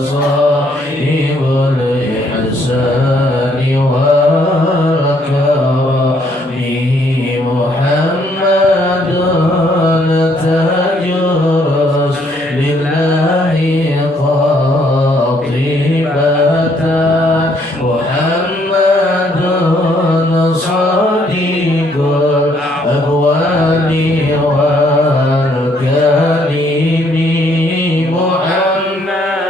صاحب الإحسان والكرم محمد تاج رسل الله قاطبة محمد صديق الأقوال والكلم محمد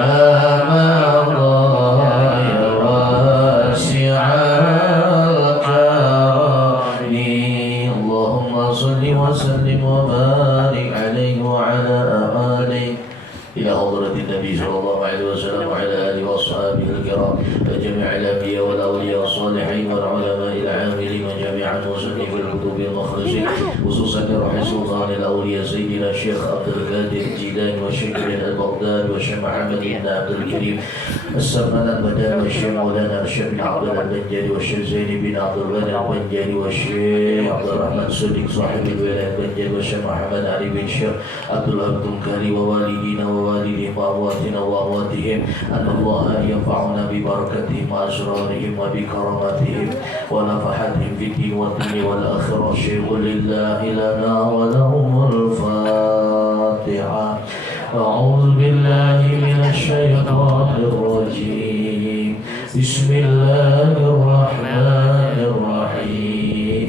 يا واسع الكرم اللهم صل وسلم وبارك عليه وعلى آله إلى حضرة النبي صلى الله عليه وسلم وعلى آله وأصحابه الكرام وجميع الأنبياء والأولياء والصالحين والعلماء العاملين وجميع المصنفين في الكتب المخلصين خصوصا لروح سلطان الأولياء سيدنا الشيخ عبد القادر الجيلاني والشيخ البغداد والشيخ محمد بن عبد الكريم السرمد البدان والشيخ مولانا الشيخ بن عبد الله البنجاري والشيخ زين بن عبد الغني البنجاري والشيخ عبد الرحمن صديق صاحب الولاية البنجاري والشيخ محمد علي بن شيخ عبد الله الدمكاري ووالدينا ووالديهم وأمواتنا وأمواتهم أن الله ينفعنا ببركتهم وأسرارهم وبكراماتهم ونفحتهم في الدين والدنيا والآخرة شيء لله لنا ولهم الفاتحة أعوذ بالله من الشيطان الرجيم بسم الله الرحمن الرحيم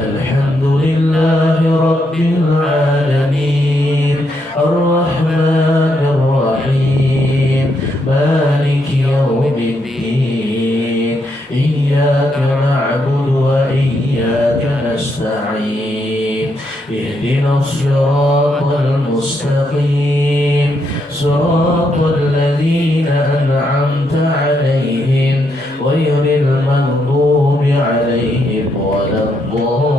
الحمد لله رب العالمين الرحمن الرحيم مالك يوم الدين إياك نعبد وإياك نستعين اهدنا الصراط المستقيم صراط الذين أنعمت عليهم غير المغضوب عليهم ولا الضالين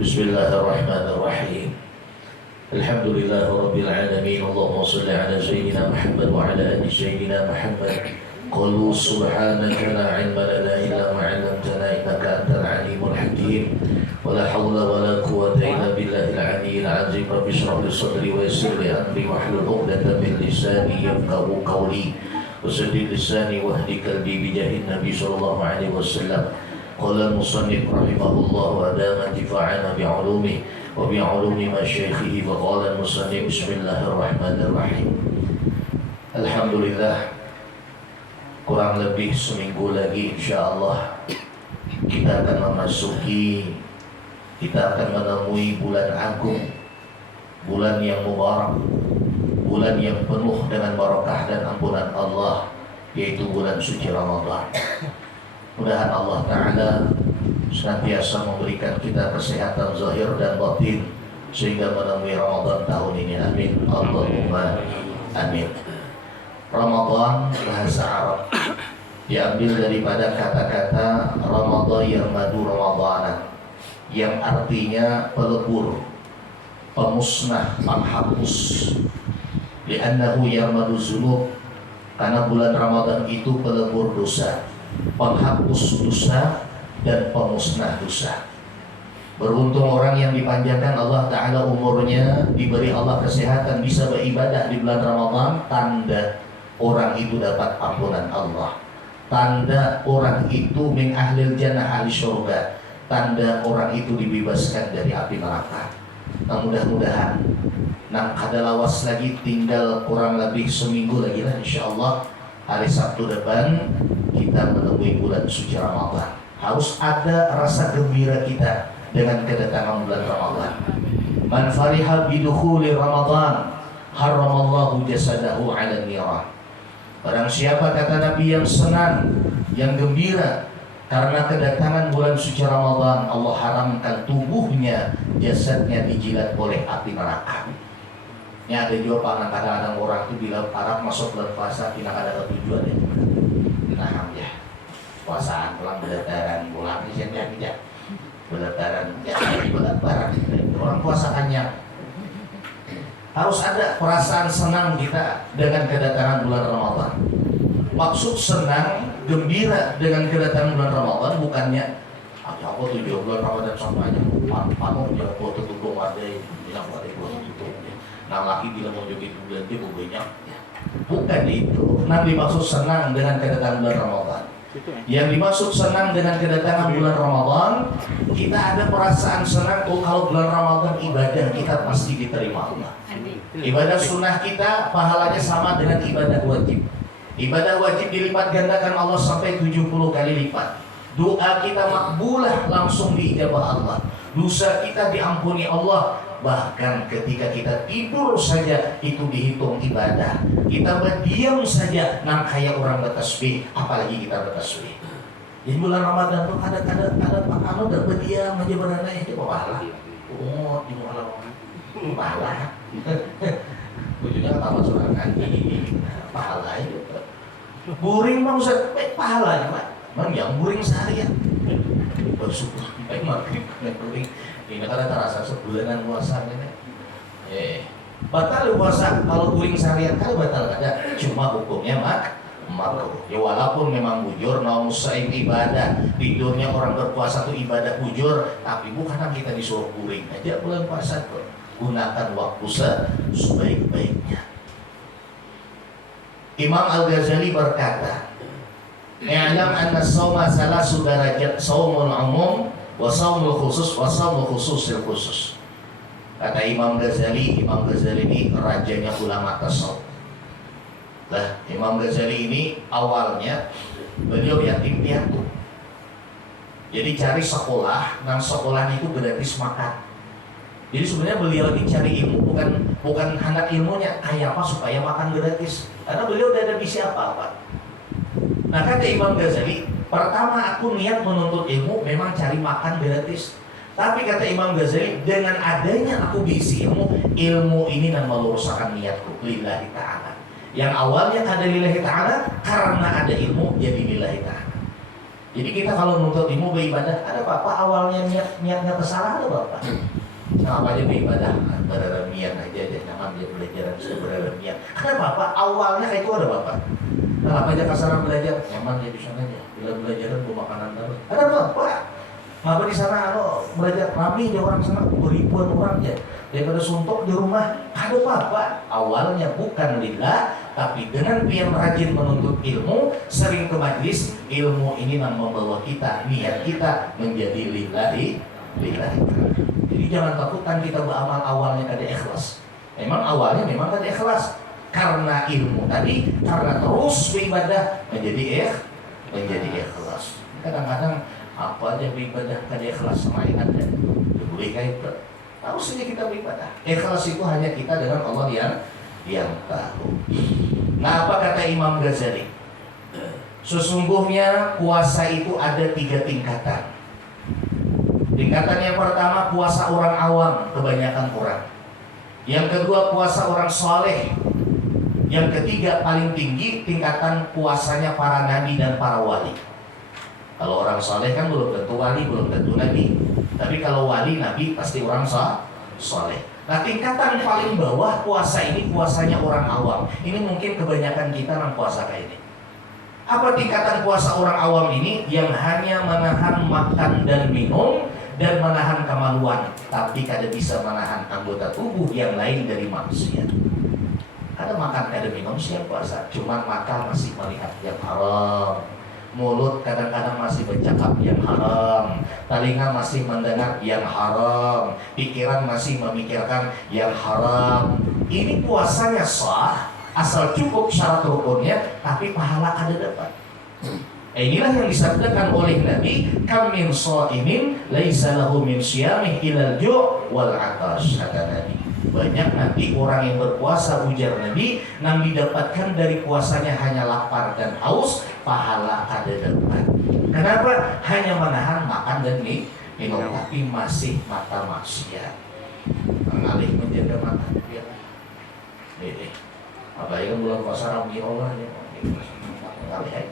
بسم الله الرحمن الرحيم الحمد لله رب العالمين اللهم صل على سيدنا محمد وعلى آل سيدنا محمد قالوا سبحانك لا علم لنا إلا ما علمتنا إنك أنت العليم الحكيم ولا حول ولا قوة إلا بالله العلي العظيم رب اشرح لي صدري ويسر لي أمري واحلل عقدة من لساني يفقهوا قولي وسدد لساني واهد قلبي بجاه النبي صلى الله عليه وسلم قال المصنف رحمه الله أدام انتفاعنا بعلومه وبعلوم مشايخه فقال المصنف بسم الله الرحمن الرحيم Alhamdulillah kurang lebih seminggu lagi insyaallah kita akan menemui bulan agung, bulan yang mubarak, bulan yang penuh dengan barakah dan ampunan Allah, yaitu bulan suci Ramadan. Mudah-mudahan Allah Ta'ala senantiasa memberikan kita kesehatan zahir dan batin sehingga menemui Ramadan tahun ini. Amin. Allahumma amin. Ramadan bahasa Arab diambil daripada kata-kata Ramadan yarmadu Ramadanan, yang artinya pelebur, pemusnah, penghapus. Li'annahu yarmadu dzunub, karena bulan Ramadan itu pelebur dosa, penghapus dosa dan pemusnah dosa. Beruntung orang yang dipanjangkan Allah Ta'ala umurnya, diberi Allah kesehatan, bisa beribadah di bulan Ramadan. Tanda orang itu dapat ampunan Allah, tanda orang itu min ahlil jannah ahli surga, tanda orang itu dibebaskan dari api neraka. Nah, mudah-mudahan kada lawas lagi, tinggal kurang lebih seminggu lagi lah insyaallah. Hari Sabtu depan kita menemui bulan suci Ramadan. Harus ada rasa gembira kita dengan kedatangan bulan Ramadan. Man fariha bidukhuli Ramadan haramallahu jasadahu 'ala nirah. Barang siapa, kata Nabi, yang senang, yang gembira karena kedatangan bulan suci Ramadan, Allah haramkan tubuhnya, jasadnya dijilat oleh api neraka. Ini ada juga kadang-kadang orang itu bila Arab masuk bulan puasa tidak ada tujuan ya. Nah ya, puasaan pulang berdataran, pulang tidak berdataran, ya berdataran. Orang puasaannya harus ada perasaan senang kita dengan kedatangan bulan Ramadan. Maksud senang, gembira dengan kedatangan bulan Ramadan bukannya apa tujuh bulan Ramadan sampainya panu dia foto tubuh ada bilang ada bulan itu. Nah laki bilang mau joget bulan itu banyak. Bukan itu. Nabi maksud senang dengan kedatangan bulan Ramadan. Yang dimaksud senang dengan kedatangan bulan Ramadan, kita ada perasaan senang. Oh, kalau bulan Ramadan ibadah kita pasti diterima Allah. Ibadah sunnah kita pahalanya sama dengan ibadah wajib. Ibadah wajib dilipat gandakan Allah sampai 70 kali lipat. Doa kita makbulah langsung diijabah Allah. dosa kita diampuni Allah. Bahkan ketika kita tidur saja itu dihitung ibadah. Kita berdiam saja nang kayak orang bertasbih, apalagi kita bertasbih. Jadi bulan Ramadan tuh ada Pak Anu dan berdiam aja berada ya di pahala. Oh, di pahala. Gue juga tahu sorangan pahala itu. Buring bang Ustaz, pahalanya Pak. Bang yang buring seharian. Bersyukur, maghrib buring. Ini kan terasa sebulanan puasa ini. Batal puasa kalau buring seharian kan batal ada. Cuma hukumnya makruh. Ya walaupun memang bujur, nausaim ibadah, tidurnya orang berpuasa itu ibadah bujur, tapi bukan kita disuruh buring aja bulan puasa tuh. Gunakan waktu sebaik-baiknya. Imam Al-Ghazali berkata, "I'lam anna shauma salasu darajat, shaumul umum wa shaumul khusus wa shaumul khususil khusus." Kata Imam Ghazali ini rajanya ulama tasawuf. Nah, Imam Ghazali ini awalnya beliau yatim piatu. Jadi cari sekolah, dan sekolahnya itu gratis makan. Jadi sebenarnya beliau ini cari ilmu bukan hendak ilmunya kayak apa supaya makan gratis. Karena beliau tidak ada misi apa-apa. Nah kata Imam Ghazali, pertama aku niat menuntut ilmu memang cari makan gratis. Tapi kata Imam Ghazali, dengan adanya aku diisi ilmu ini dan meluruskan niatku lillahi ta'ala. Yang awalnya ada lillahi ta'ala, karena ada ilmu jadi lillahi ta'ala. Jadi kita kalau menuntut ilmu beribadah, ada apa-apa awalnya niatnya kesalahan ada apa-apa. Kenapa aja beribadah beraramian aja jangan dia belajar seberaramian. Kenapa Pak? Awalnya kayak itu ada Bapak. Kenapa aja kasaran belajar? Nyaman dia di sana aja. Bila belajaran bu makanan terus. Ada Bapak. Ngapa di sana belajar rame dia orang sana beribuan orang aja. Daripada suntuk di rumah. Ada Bapak. Awalnya bukan lillah, tapi dengan pian rajin menuntut ilmu, sering ke majlis, ilmu ini yang membawa kita, niat kita menjadi lillahi. Jadi jangan takutkan kita beramal awalnya kada ikhlas. Memang awalnya memang kada ikhlas karena ilmu tadi, karena terus beribadah menjadi ikhlas. Kadang-kadang apa aja beribadah kada ikhlas sama yang ada. Boleh kayak itu. Tahu saja kita beribadah. Ikhlas itu hanya kita dengan Allah yang tahu. Nah, apa kata Imam Ghazali? Sesungguhnya puasa itu ada 3 tingkatan. Tingkatan yang pertama puasa orang awam, kebanyakan orang. Yang kedua puasa orang soleh. Yang ketiga paling tinggi tingkatan puasanya para nabi dan para wali. Kalau orang soleh kan belum tentu wali, belum tentu nabi. Tapi kalau wali nabi pasti orang soleh. Nah tingkatan paling bawah puasa ini puasanya orang awam. Ini mungkin kebanyakan kita yang puasa kayak ini. Apa tingkatan puasa orang awam ini? Yang hanya menahan makan dan minum dan menahan kemaluan, tapi kada bisa menahan anggota tubuh yang lain dari manusia. Kada makan, kada minum siang puasa, cuma mata masih melihat yang haram, mulut kadang-kadang masih bercakap yang haram, telinga masih mendengar yang haram, pikiran masih memikirkan yang haram. Ini puasanya sah, asal cukup syarat rukunnya, tapi pahala kada dapat. Inilah yang disabdakan oleh Nabi, kam min shaimin laisa lahu min syiyamih ilal ju' wal 'atash, kata Nabi. Banyak nanti orang yang berpuasa, ujar Nabi, yang didapatkan dari puasanya hanya lapar dan haus, pahala kada dapat. Kenapa? Hanya menahan makan dan minum, tapi masih mata maksiat. Mengalih menjaga mata dia. Apa yang bulan puasa ramai Allah ya. Mengalih.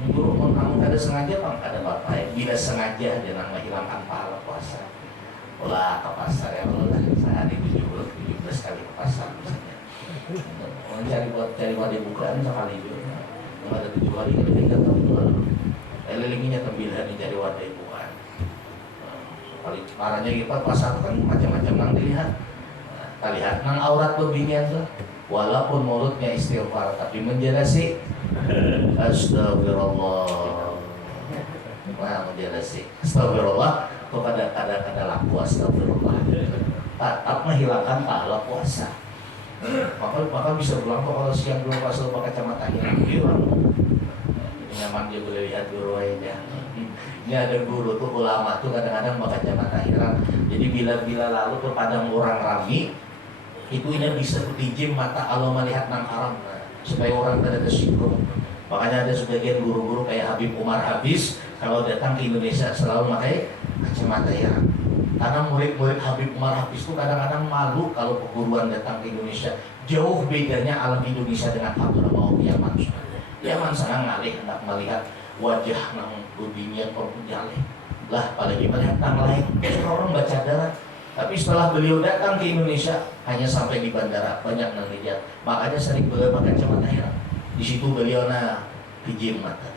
Guru pun kamu kada sengaja bang, ada bapak ya. Bila sengaja jangan menghilangkan pahala puasa. Olah ke pasar ya, olah sehari 17 kali ke pasar misalnya. Cari wadah bukaan sekali juga. Yang ada 7 kali kita tinggal tahun. Lilinginya tembilan cari wadah bukaan. Sekali parahnya kita pasar kan macam-macam nang dilihat. Kita lihat nang aurat berbinian tuh. Walaupun mulutnya istighfar, tapi menjaga sih. Astagfirullah. Wah, menjaga sih. Astagfirullah. Kok kada laku astagfirullah. Tetap menghilangkan pahala puasa. Maka bisa bilang kok kalau siang belum puasa pakai kacamata hilang. Nyaman dia boleh lihat guru aja. Ini ada guru tuh ulama tuh kadang-kadang pakai kacamata hilang. Jadi bila lalu ke padang orang rami, itu ini bisa dijim mata Allah melihat nang haram, supaya orang tidak tersinggung. Makanya ada sebagian guru-guru kayak Habib Umar Habis kalau datang ke Indonesia selalu pakai kacamata hiram. Karena murid-murid Habib Umar Habis itu kadang-kadang malu kalau perguruan datang ke Indonesia. Jauh bedanya alam Indonesia dengan Abdurrahman Yaman. Yaman sangat ngalih hendak melihat wajah nang dunia perpujaleh. Lah apalagi melihat nang lain. Orang baca darah. Tapi setelah beliau datang ke Indonesia hanya sampai di bandara banyak nang lihat. Makanya sering beliau pakai kacamata hiram. Di situ beliau pijim mata.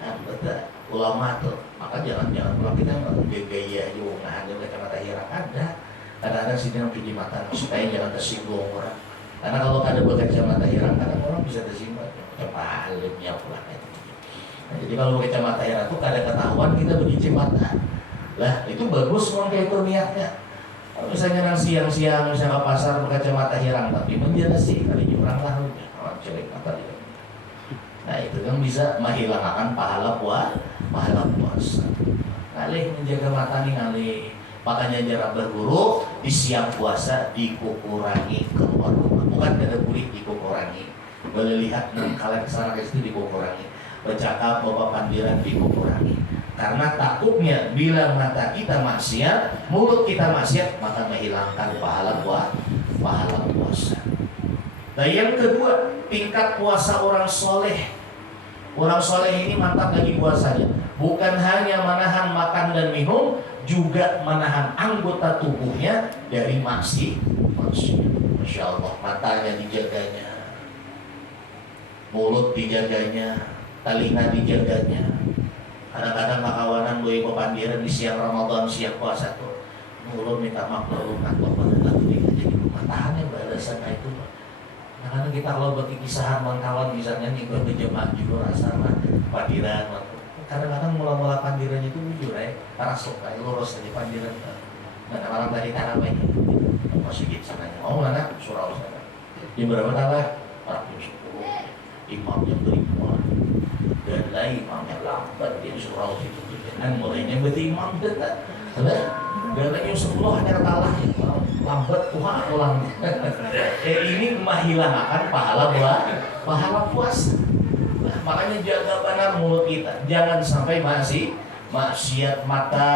Nah, betul ulama tuh. Maka jangan pulang kita gaya juga ada kacamata hiram ada. Kadang-kadang sini pijim mata supaya jangan tersinggung orang. Karena kalau ada berkacamata hiram kadang orang bisa tersinggung. Cepatnya pulang. Nah, jadi kalau kacamata hiram itu kada ketahuan kita berpijim mata. Lah itu bagus mungkin itu niatnya. Kalau misalnya siang-siang misalnya ke pasar berkacamata hiram tapi menjaga sih kali orang lah orang jelek mata dia. Nah itu kan bisa menghilangkan pahala puasa. Ngalih menjaga mata nih ngalih. Makanya jarak berguru di siang puasa dikurangi keluar rumah. Bukan kada boleh dikurangi. Boleh lihat kalian kesana ke situ dikurangi. Bercakap bapak pandiran dikurangi. Karena takutnya bila mata kita maksiat, mulut kita maksiat, maka menghilangkan pahala puasa. Nah yang kedua, tingkat puasa orang soleh. Orang soleh ini mantap lagi puasanya. Bukan hanya menahan makan dan minum, juga menahan anggota tubuhnya dari maksiat. Masya Allah, matanya dijaganya, mulut dijaganya, telinga dijaganya. Kadang-kadang makawanan gue pepandiran di siang Ramadan, siang puasa tuh mulut minta maaf lalu ngantuk banget lagi jadi rumah tahan yang balasan itu. Nah kadang kita kalau bagi kisahan kawan misalnya nih gue berjemaah juga rasa pandiran. Kadang-kadang mula-mula pandirannya itu jujur karena suka lurus aja pandiran. Nah malam tadi tarawih masih gitu sananya. Mau nggak surau sana. Jam berapa tarawih? Jam 10. Imam jam 5. Dan lain imamnya lambat dia surau situ dan mulainya berarti imam tetap dan lagi 10 hanya kalah lambat Tuhan ulang ini menghilangkan pahala puasa. Nah, makanya jaga benar mulut kita, jangan sampai masih maksiat mata,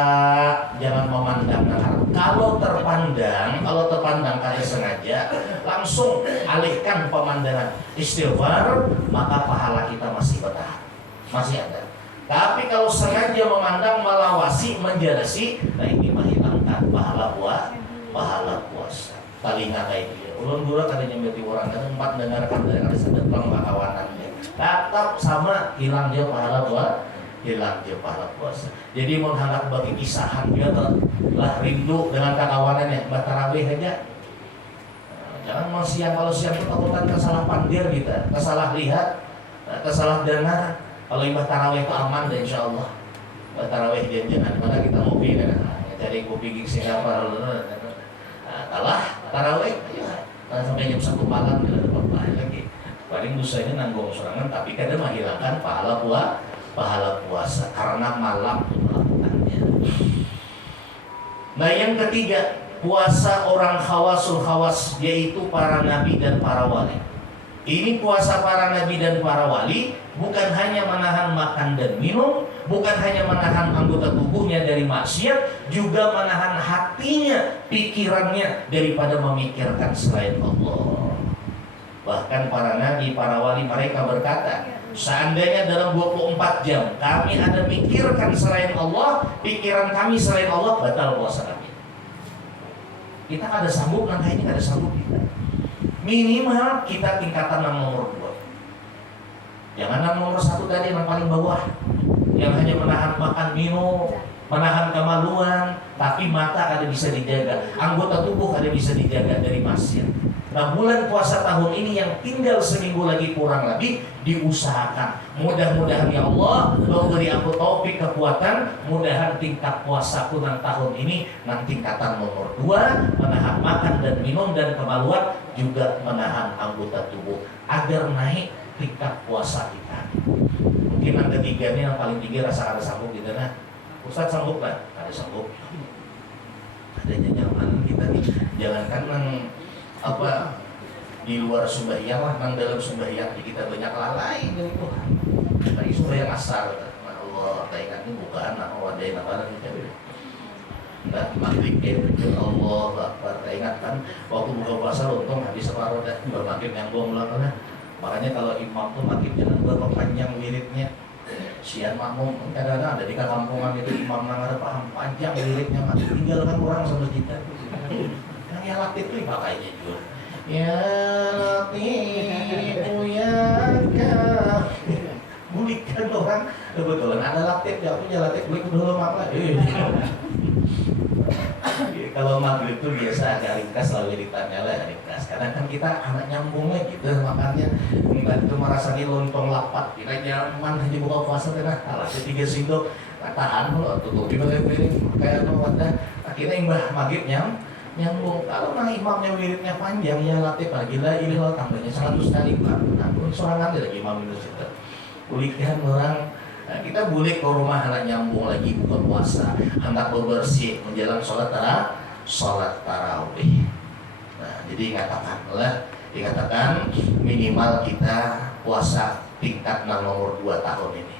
jangan memandang haram. Kalau terpandang kada sengaja, langsung alihkan pemandangan, istighfar, maka pahala kita masih bertahan. Masih ada. Tapi kalau sengaja memandang melawasi, menjalasi, nah ini menghilangkan pahala puasa. Telinga kayak dia. Ulun dulu kadang nyambeti orang kadang empat dengarkan dari ada sedang kawanannya. Tetap sama hilang dia pahala puasa. Jadi mau hendak bagi kisahan dia lah rindu dengan kawanannya, tarawih aja. Jangan mau siang, kalau siang itu takutan kesalah pandir kita, kesalah lihat, kesalah dengar. Kalau ibadah tarawih itu aman deh insya Allah. Ibadah tarawih jangan mana kita ngopi kan, cari kopi gigi apa kalah tarawih, sampai jam 1 malam tidak ada apa-apa lagi. Paling dosanya nanggung serangan, tapi kadang menghilangkan pahala puasa karena malam itu melakukannya. Nah yang ketiga, puasa orang khawasul khawas, yaitu para nabi dan para wali. Ini puasa para nabi dan para wali bukan hanya menahan makan dan minum, bukan hanya menahan anggota tubuhnya dari maksiat, juga menahan hatinya, pikirannya daripada memikirkan selain Allah. Bahkan para nabi, para wali mereka berkata, seandainya dalam 24 jam kami ada mikirkan selain Allah, pikiran kami selain Allah, batal puasa kami. Kita ada sanggup, langkah ini ada sanggup kita. Minimal kita tingkatan yang nomor 2. Jangan yang nomor 1 tadi yang paling bawah, yang hanya menahan makan minum, menahan kemaluan, tapi mata ada bisa dijaga, anggota tubuh ada bisa dijaga dari maksiat. Nah bulan puasa tahun ini yang tinggal seminggu lagi kurang lebih, diusahakan. Mudah-mudahan ya Allah beri aku taufik kekuatan, mudahan tingkat puasa kunang tahun ini nanti tingkatan nomor 2, menahan makan dan minum dan kemaluan, juga menahan anggota tubuh agar naik tingkat puasa kita. Mungkin yang ketiga ini yang paling tinggi rasa ada sanggup gitu nah. Ustaz sanggup kan? Ada sanggup. adanya nyaman kita nih, jangankan nang apa di luar sembahyang lah, nang dalam sembahyang kita banyak lalai dari Tuhan. Lagi sembahyang asar, Allah taingan ini bukan nak wadai nak kita nggak maghrib ya Allah Akbar. Ingat kan waktu buka puasa untung habis separuh dah, bermakin yang belum. Makanya kalau imam tuh makin jangan berpanjang wiridnya. Sian makmum kadang-kadang ada di kampungan itu imam nang ada paham panjang wiridnya, mati tinggalkan orang sama kita. Yang ya latif tuh pakainya juga. Ya latif ya kah. Bulikan orang kebetulan ada latif ya punya latif bulik dulu malah. Kalau maghrib itu biasa agak ringkas lalu ditanya lah ringkas. Kadang kan kita anak nyambungnya gitu, makanya itu merasa lontong lapat. Kita nyaman hanya buka puasa tengah. Alah 3 sendok tahan dulu tutup di bagian piring kayak apa wadah. Akhirnya imbah maghrib nyambung. Kalau nang imamnya wiridnya panjang ya latih lagi lah ini kalau tambahnya 100 kali Pak. Namun sorangan lagi imam itu sudah. Pulihkan orang. Nah, kita boleh ke rumah anak nyambung lagi buka puasa, hendak bersih menjelang sholat tarawih. Nah, jadi dikatakan minimal kita puasa tingkat nomor 2 tahun ini.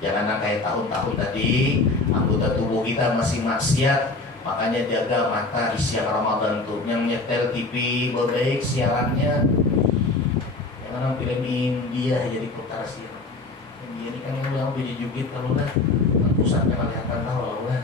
Jangan kayak tahun-tahun tadi anggota tubuh kita masih maksiat, makanya jaga mata di siang Ramadan tuh. Yang nyetel TV baik siarannya, jangan film India jadi putar siaran. Ini kan yang biji jugit kalau lah pusatnya kelihatan tahu lah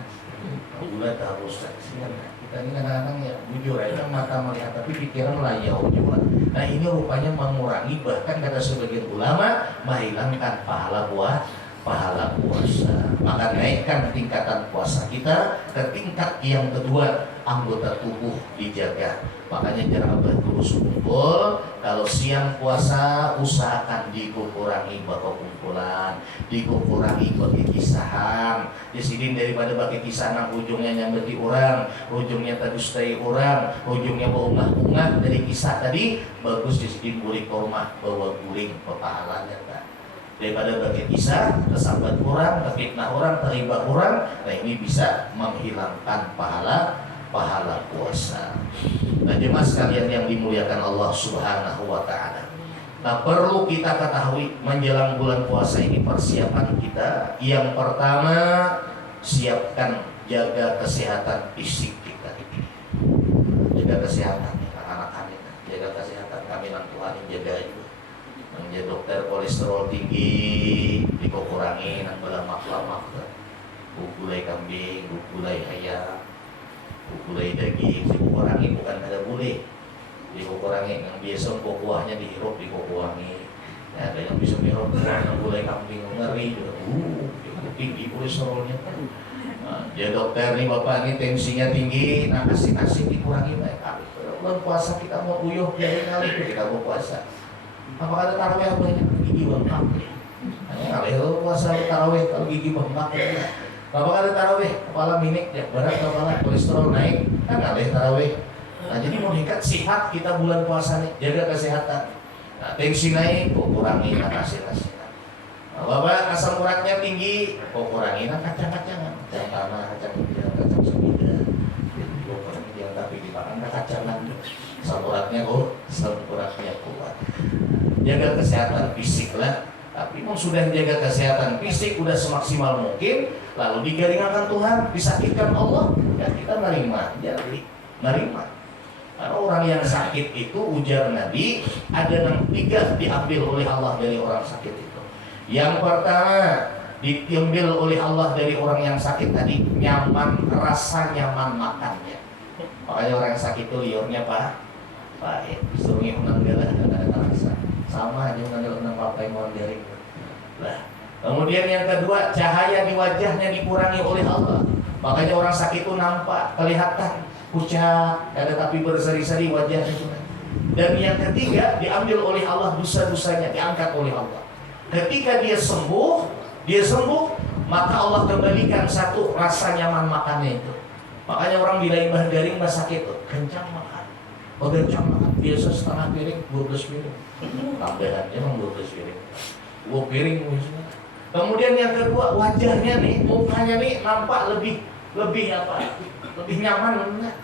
bulan harus saksian. Kita ini kadang-kadang ya bujur aja mata melihat tapi pikiran layau juga. Nah ini rupanya mengurangi, bahkan kata sebagian ulama menghilangkan pahala puasa. Maka naikkan tingkatan puasa kita ke tingkat yang kedua, anggota tubuh dijaga. Makanya jangan terus kumpul. Kalau siang puasa usahakan dikurangi bakal kumpulan, dikurangi bagi kisahan. Di sini daripada bagi kisahan ujungnya nyambeti orang, ujungnya tadustai orang, ujungnya beungah-ungah dari kisah tadi. Bagus di sini guling korma bawa guling pepahalanya kan. Daripada bagi kisah kesambat orang, kefitnah orang, terlibat orang. Nah ini bisa menghilangkan pahala puasa. Nah jemaah sekalian yang dimuliakan Allah Subhanahu wa ta'ala. Nah perlu kita ketahui menjelang bulan puasa ini persiapan kita. Yang pertama, siapkan jaga kesehatan fisik kita. Jaga kesehatan anak-anak kami, jaga kesehatan kami dan Tuhan yang jaga juga. Menjadi dokter kolesterol tinggi dikurangi dan lemak-lemak. Gulai kambing, gulai ayam, gulai daging dikurangi, bukan ada gulai dikurangi. Yang biasa kuahnya dihirup dikurangi. Ya, ada yang bisa menghirup kuah gulai kambing ngeri juga. Tinggi kolesterolnya. Nah, dia dokter nih bapak ini tensinya tinggi, nah kasih dikurangi baik. Bulan puasa kita mau uyuh jadi kali kita mau puasa. Apakah ada tarawih apa banyak gigi bengkak? Kalau puasa tarawih kalau gigi bengkak ya. Apakah ada tarawih kepala minik ya berat kepala kolesterol naik kan ada tarawih. Nah jadi mau meningkat sehat kita bulan puasa nih, jaga kesehatan. Nah tensi naik kurangi kasih. Nah, bapak asam uratnya tinggi kurangi kacang-kacangan, kacang tanah, kacang hijau, kacang semida. Kurangi yang tapi dimakan kacangan. Asam uratnya kuat. Jaga kesehatan fisik lah. Tapi mau sudah jaga kesehatan fisik udah semaksimal mungkin, lalu digaringakan Tuhan, disakitkan Allah, ya kita nerima, jadi nerima. Karena orang yang sakit itu ujar Nabi ada yang 3 diambil oleh Allah dari orang sakit itu. Yang pertama diambil oleh Allah dari orang yang sakit tadi nyaman, rasa nyaman makannya. Makanya orang yang sakit itu liurnya pahit, sungai unang galah ada rasa. Sama aja nggak pakai dari. Nah, kemudian yang kedua cahaya di wajahnya dikurangi oleh Allah. Makanya orang sakit itu nampak kelihatan pucat, ada tapi berseri-seri wajahnya. Dan yang ketiga diambil oleh Allah dosa-dosanya diangkat oleh Allah. Ketika dia sembuh, maka Allah kembalikan satu rasa nyaman makannya itu. Makanya orang bila imbah garing bah sakit tuh kencang makan. Kencang makan biasa setengah piring 12 piring. Tambahannya memang 12 piring. 2 piring misalnya. Kemudian yang kedua wajahnya nih, mukanya nih nampak lebih lebih apa? Lebih nyaman enggak?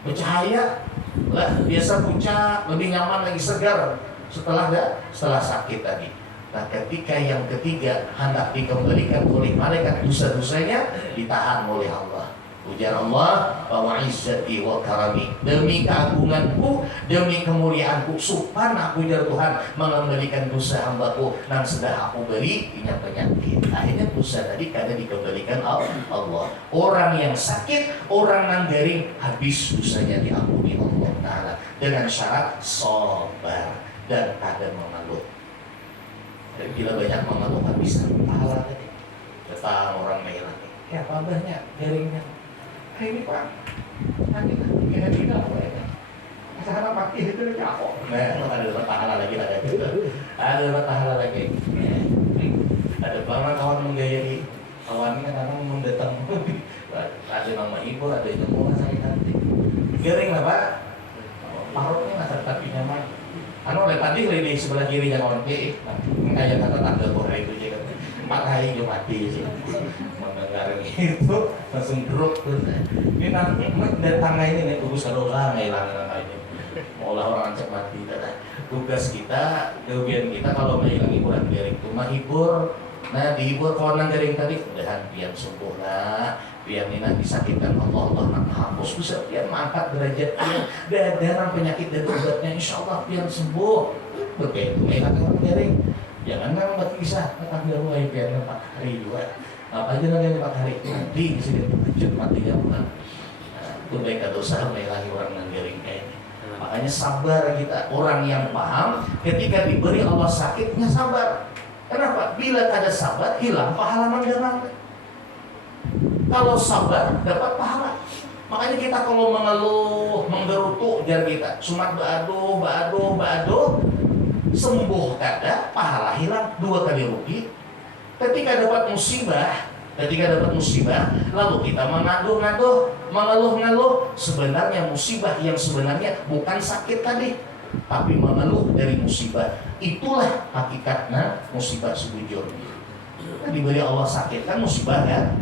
Bercahaya lah, biasa puncak, lebih nyaman lagi, segar setelah sakit tadi. Nah, ketika yang ketiga hendak dikembalikan oleh malaikat, dosa-dosanya ditahan oleh Allah. Ujar Allah, wa izzati wa karami, demi keagunganku, demi kemuliaanku, supan aku jar Tuhan mengembalikan dosa hambaku nang sudah aku beri punya penyakit. Akhirnya dosa tadi kada dikembalikan Allah. Orang yang sakit, orang nang garing, habis dosanya diampuni Allah Ta'ala dengan syarat sabar dan kada mengeluh. Dan bila banyak mengeluh kan bisa pahala tadi. Datang orang merah, ya apa banyak garingnya. Ini Pak, nanti kita apa ya? Sekarang mati itu udah kok. Nah, ada pahala lagi lah gitu. Ada pahala lagi. Ada banget kawan menggayai. Kawannya kadang mendatang. Ada mama ibu, ada yang mau sakit hati. Garing lah Pak. Parutnya nggak tapi nyaman. Oleh tadi di sebelah kirinya kawan ke, kayak kata tangga tuh hari itu juga. Makanya dia mati sih. Mendengar itu langsung drop terus. Ini nanti datangnya ini nih tugas dosa ngilangin ini. Maulah orang cek mati. Tugas kita, kegiatan kita kalau menghilangi hiburan garing itu menghibur. Nah dihibur kawan nang garing tadi, udahan biar sembuh lah, biar nina disakitkan Allah nak hapus bisa biar mengangkat derajatnya, dan penyakit dan obatnya insya Allah biar sembuh. Begitu enak orang garing. Jangan kan buat kisah tentang mulai biar 4 hari juga. Apa aja lagi 4 hari nanti bisa ditunjuk matinya bukan. Itu baik dosa menghilangi orang yang garing kayak ini. Makanya sabar kita, orang yang paham ketika diberi Allah sakitnya sabar. Kenapa? Bila ada sabar hilang pahala mengganang. Kalau sabar dapat pahala. Makanya kita kalau mengeluh, menggerutu jar kita, cuma baaduh, sembuh kada, pahala hilang, 2 kali rugi. Ketika dapat musibah, lalu kita mengeluh, sebenarnya musibah yang sebenarnya bukan sakit tadi, tapi mengeluh dari musibah. Itulah hakikatnya musibah sebujurnya. Diberi Allah sakit kan musibah kan?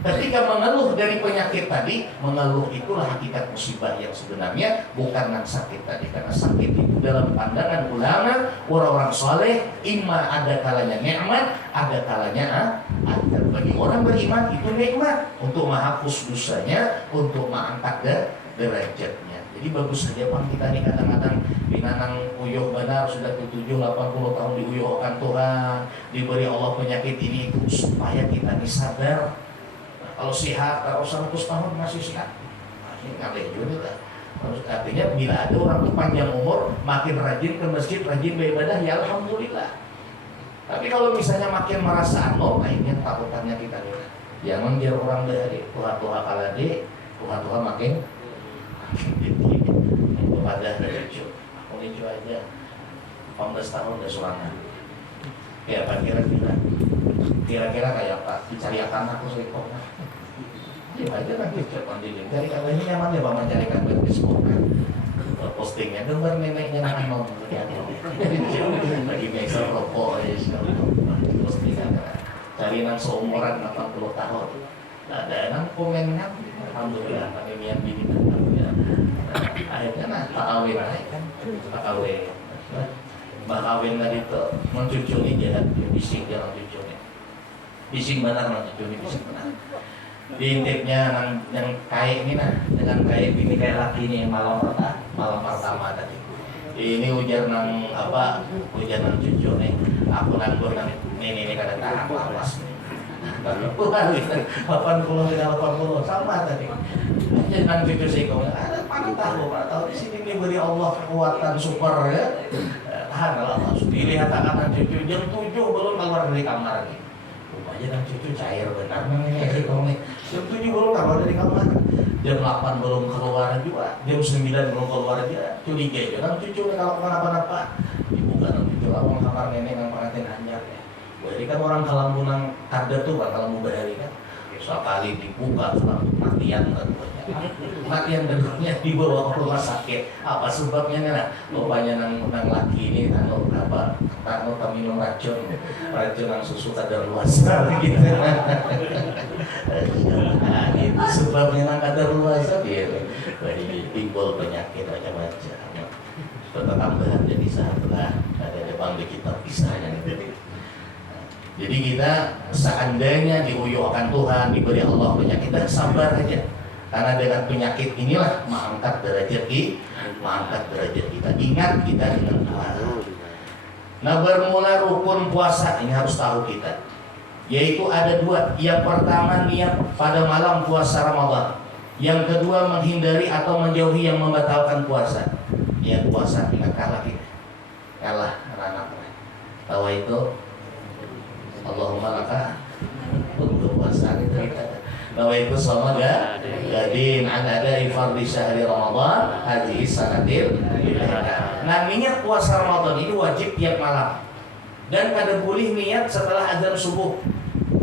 Ketika mengeluh dari penyakit tadi, mengeluh itulah hakikat musibah yang sebenarnya bukan yang sakit tadi. Karena sakit itu dalam pandangan ulama, orang-orang soleh, imma ada kalanya nikmat, ada kalanya azab. Bagi orang beriman itu nikmat untuk menghapus dosanya, untuk mengangkat derajatnya. Jadi bagus saja Bang kita nih kadang-kadang binanang uyuh benar sudah 70-80 tahun diuyuhkan Tuhan, diberi Allah penyakit ini itu supaya kita ini sadar. Kalau sehat, kalau 100 tahun masih sehat, masih ngalih juga. Artinya bila ada orang itu panjang umur, makin rajin ke masjid, rajin beribadah, ya alhamdulillah. Tapi kalau misalnya makin merasa nah ini takutannya kita nih. Jangan biar orang dari tua-tua kalade, tua-tua makin tinggi. Untuk ada lucu, aku lucu aja. 18 tahun udah sulangan. Ya apa kira-kira kayak apa? Dicariakan aku selingkuh. Ya aja nanti cepat jadi. Dari katanya nyaman ya bang mencarikan buat Facebook kan. Postingnya gambar neneknya nang nong lagi biasa rokok aja postingan cari nang seumuran 80 tahun. Ada nang komen kan, alhamdulillah kami yang bini ya. Akhirnya nah tak kawin kan, tak kawin. Mbak kawin tadi tuh mencucu nih jahat, bising jangan cucunya. Bising benar nang cucu nih bising benar. Diintipnya yang kayak ini nah, dengan kayak ini kayak laki ini yang malam pertama tadi. Ini ujar nang apa? Ujar nang cucu nih. Aku nanggur nang ini kada tahan awas. Kalau 80 sama tadi. Jangan cucu sih kau. Ada mana tahu di sini diberi Allah kekuatan super ya. Tahan kalau dilihat anak cucu jam 7 belum keluar dari kamar nih. Rupanya nang cucu cair benar namanya sih kau nih. Jam 7 belum keluar dari kamar. Jam 8 belum keluar juga. Jam 9 belum keluar juga. Curiga juga nang cucu kalau kenapa-napa. Dibuka nang cucu awang kamar nenek nang pengantin anyar ya. Jadi kan orang kalambu nang kada tuh bang kalambu bahari kan. Sekali dibuka selang matian kan banyak. Yang kedua dibawa ke rumah sakit. Apa sebabnya nih? Bapaknya nang laki ini anu apa? Minum racun nang susu kadaluarsa gitu. Nah, itu sebabnya nang kadaluarsa gitu. Jadi timbul penyakit macam-macam. Pertambahan jadi sahabat ada bang di kitab kisahnya gitu. Jadi kita seandainya diuyuhkan Tuhan, diberi Allah penyakit, dan sabar aja. Karena dengan penyakit inilah mengangkat derajat kita. Ingat kita dengan Tuhan. Nah, bermula rukun puasa ini harus tahu kita. Yaitu ada dua. Yang pertama niat pada malam puasa Ramadan. Yang kedua menghindari atau menjauhi yang membatalkan puasa. Niat puasa ingat kalah kita. Kalah anak-anak. Tahu itu? Allahumma laka untuk puasa itu kita. Nawaitu sama gadin ada ifardhi syahri Ramadan hadhihi sanatil. Nah, niat puasa Ramadan ini wajib tiap malam. Dan kada boleh niat setelah azan subuh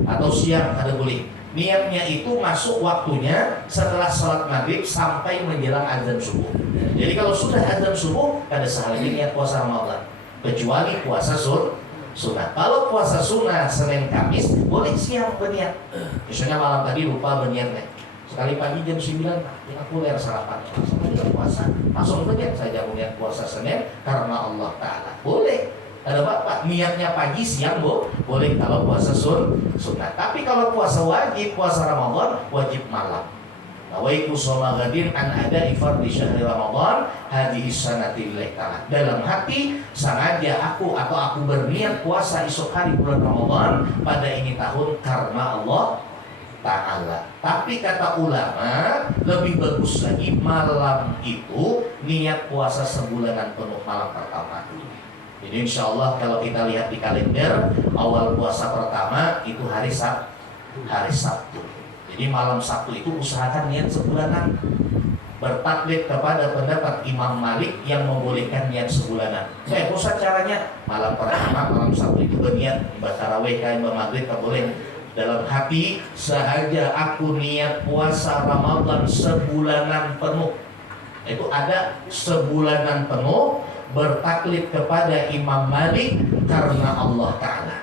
atau siang, kada boleh. Niatnya itu masuk waktunya setelah sholat maghrib sampai menjelang azan subuh. Jadi kalau sudah azan subuh kada sah lagi niat puasa Ramadan, kecuali puasa sunnah. Kalau puasa sunnah Senin Kamis boleh siang berniat. Misalnya malam tadi lupa berniatnya. Sekali pagi jam 9 aku ler sarapan. Langsung aja puasa. Langsung berniat saya niat puasa Senin karena Allah Ta'ala. Boleh. Ada apa? Niatnya pagi siang boleh kalau puasa sunnah. Tapi kalau puasa wajib, puasa Ramadan wajib malam. Nawaitu shoma ghadin an ada ifardhi syahri Ramadan hadhihi sanatil ta'ala. Dalam hati sengaja aku berniat puasa esok hari bulan Ramadan pada ini tahun karena Allah Ta'ala. Tapi kata ulama lebih bagus lagi malam itu niat puasa sebulanan penuh malam pertama. Jadi insya Allah kalau kita lihat di kalender awal puasa pertama itu hari Sabtu. Jadi malam Sabtu itu usahakan niat sebulanan. Bertaklid kepada pendapat Imam Malik yang membolehkan niat sebulanan. Usah caranya malam pertama malam Sabtu itu berniat tarawih kain maghrib tak boleh. Dalam hati sahaja aku niat puasa Ramadan sebulanan penuh. Itu ada sebulanan penuh bertaklid kepada Imam Malik karena Allah Ta'ala.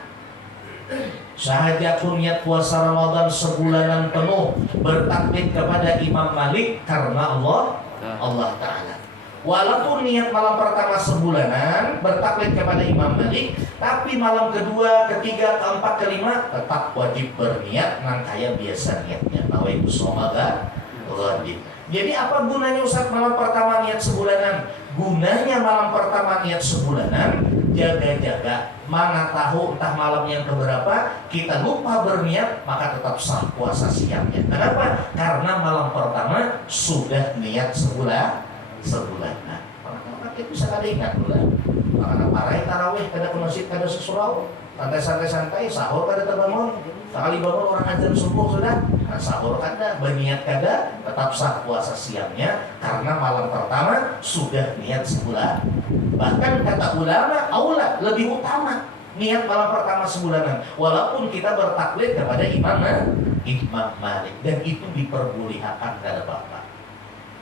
Sahaja aku niat puasa Ramadan sebulanan penuh bertaklid kepada Imam Malik karena Allah Ta'ala. Walaupun niat malam pertama sebulanan bertaklid kepada Imam Malik, tapi malam kedua, ketiga, keempat, kelima tetap wajib berniat nang kaya biasa niatnya. Nawaitu shoma ghadin. Jadi apa gunanya Ustaz malam pertama niat sebulanan? Gunanya malam pertama niat sebulanan jaga-jaga, mana tahu entah malam yang keberapa kita lupa berniat maka tetap sah puasa siangnya. Kenapa? Karena malam pertama sudah niat sebulanan. Maka itu bisa kada ingat bulan. Maka parai tarawih kada ke masjid kada sesurau, santai-santai sahur kada terbangun. Sekali bangun orang azan subuh sudah, nah, sahur kada, berniat kada, tetap sah puasa siangnya karena malam pertama sudah niat sebulan. Bahkan kata ulama, aula lebih utama niat malam pertama sebulanan, walaupun kita bertaklid kepada Imam Malik, dan itu diperbolehkan kada apa-apa.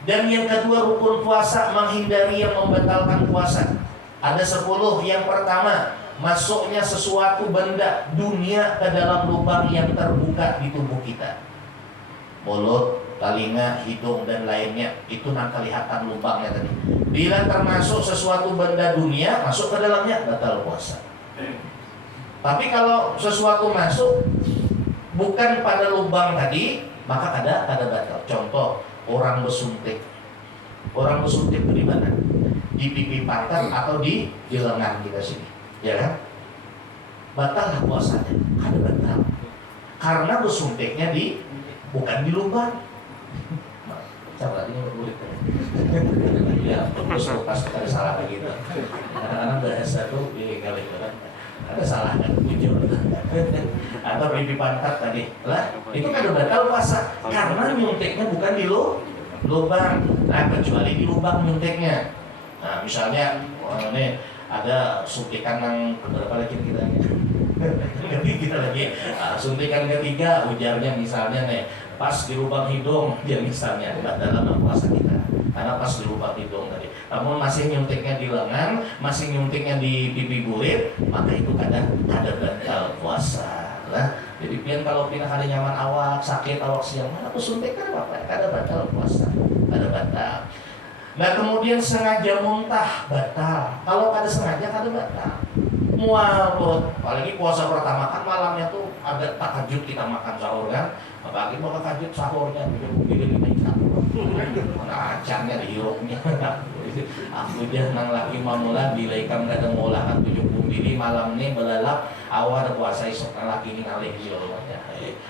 Dan yang kedua rukun puasa menghindari yang membatalkan puasa. Ada 10. Yang pertama, masuknya sesuatu benda dunia ke dalam lubang yang terbuka di tubuh kita. Mulut, telinga, hidung dan lainnya itu nak kelihatan lubangnya tadi. Bila termasuk sesuatu benda dunia masuk ke dalamnya batal puasa. Tapi kalau sesuatu masuk bukan pada lubang tadi maka kada batal. Contoh orang bersuntik. Orang bersuntik itu di mana? Di pipi pantat atau di lengan kita sini. Ya kan? Batal puasanya, kada batal. Karena bersuntiknya bukan di lubang. Coba ini berkulit. Ya, terus pas ada salah begitu. Kadang-kadang bahasa tuh kali kan. Ada salah kan jujur. Atau pipi pantat tadi. Lah, itu kada batal puasa karena nyuntiknya bukan di lubang. Nah, kecuali di lubang nyuntiknya. Nah, misalnya ini ada suntikan yang berapa lagi kita lagi suntikan ketiga ujarnya misalnya nih pas di lubang hidung dia misalnya dalam puasa kita, karena pas di lubang hidung tadi. Namun masih nyuntiknya di lengan, masih nyuntiknya di pipi burit, maka itu ada batal puasa lah. Jadi pian kalau pindah ada nyaman awak sakit awak siang mana aku suntik kan apa? Ada batal puasa, ada batal. Nah kemudian sengaja muntah batal. Kalau kada sengaja kada batal. Mual perut, apalagi puasa pertama kan malamnya tuh ada tahajud kita makan sahur kan. Apalagi mau tahajud sahurnya pilih mana acarnya dihirupnya. Aku dia nang laki mamula dilaikan kadang molakan 70 diri malam ini belalap awal puasa isok nang laki ini ngalih jolnya.